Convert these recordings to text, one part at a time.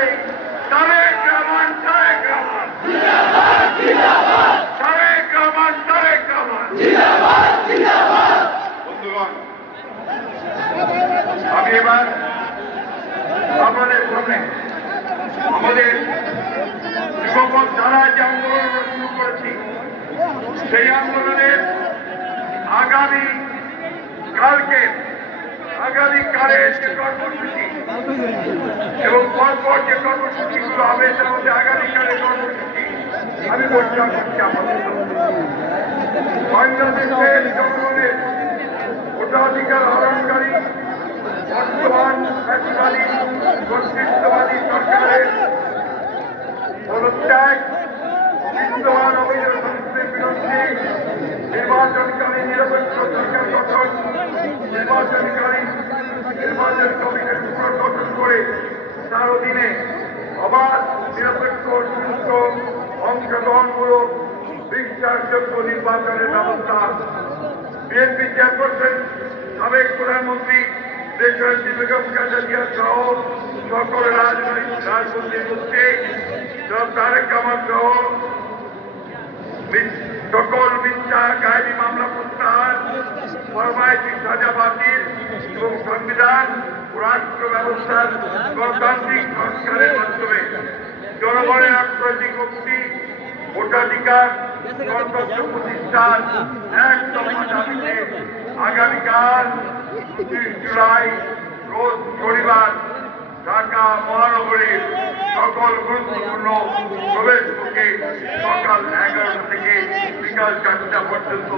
বলেই তারেক রহমান তারেক রহমান জিন্দাবাদ জিন্দাবাদ তারেক রহমান জিন্দাবাদ জিন্দাবাদ। বন্ধুগণ, আমি এবার আপনাদের সামনে আমাদের যুবপথ দ্বারা যে আন্দোলন শুরু করেছি সেই আন্দোলনের আগামীকালের যে কর্মসূচি এবং পরপর যে কর্মসূচিগুলো হবে তার মধ্যে আগামীকালের কর্মসূচি আমি বর্ণনা করছি আমাদের বাংলাদেশের জনগণের ভোটাধিকার হরণকারী বর্তমান ফ্যাসিবাদী কর্তৃত্ববাদী সরকারের পদত্যাগ, বিদ্যমান অবৈধ সংস্থার বিরুদ্ধে নির্বাচনকালীন নিরপেক্ষ সরকার গঠন, নির্বাচন কমিশন গঠন করে তার অধীনে অবাধ নিরপেক্ষ সুস্থ অংশগ্রহণমূলক বিশ্বাসযোগ্য নির্বাচনের ব্যবস্থা। বিএনপি চেয়ারপারসন সাবেক প্রধানমন্ত্রী দেশনেত্রী বেগম খালেদা জিয়া সহ সকল রাজনৈতিক মধ্যে তারেক রহমান সহ সকল মিথ্যা গায়েবী মামলা প্রত্যাহার, ফরমায়েশি সাজা বাতিল এবং সংবিধান ও রাষ্ট্র ব্যবস্থার গণতান্ত্রিক সংস্কারের মাধ্যমে জনগণের রাজনৈতিক মুক্তি, ভোটাধিকার, গণতন্ত্র প্রতিষ্ঠার এক দফা দাবিতে আগামীকাল ২৯ জুলাই রোজ শনিবার ঢাকা মহানগরীর সকল গুরুত্বপূর্ণ প্রবেশ মুখে সকাল ১১টা থেকে বিকাল ৪টা পর্যন্ত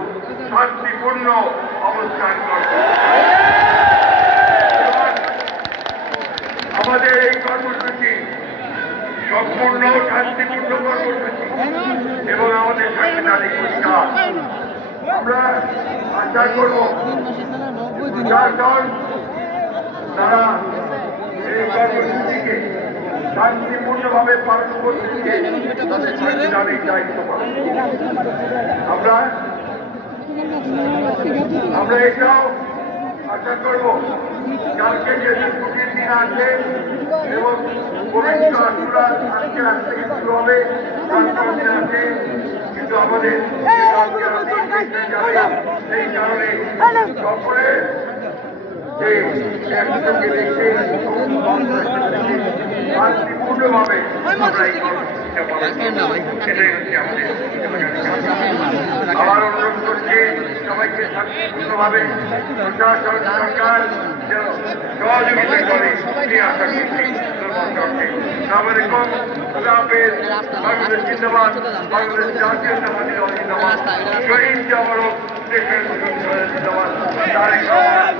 শান্তিপূর্ণ অবস্থান করবে। আমাদের এই কর্মসূচি সম্পূর্ণ শান্তিপূর্ণ কর্মসূচি এবং আমাদের সাংবিধানিক অধিকার। আমরা আশা করব প্রশাসন তারা এই কর্মসূচিকে শান্তিপূর্ণভাবে পালন করতে গিয়ে তাদের সাংবিধানিক দায়িত্ব পালন করব। আমরা এটাও আশা করব কালকে যেদিন ছুটির দিন আছে এবং পবিত্র আশুরা আজকে রাত থেকে শুরু হবে, দিন আছে, কিন্তু আমাদের সেই কারণে সকলে একসঙ্গে দেখে শান্তিপূর্ণভাবে আমরা এই কর্মসূচিটা পালন করব। এটাই হচ্ছে আমাদের। আবার অনুরোধ করছি সবাইকে শান্তিপূর্ণভাবে প্রশাসন সরকার সহযোগিতা করে এই আশা করছি। বাংলাদেশ জিন্দাবাদ, বাংলাদেশ জাতীয়তাবাদী দল জিন্দাবাদ, শহীদ জামারক দেশের জিন্দাবাদ, তারেক রহমান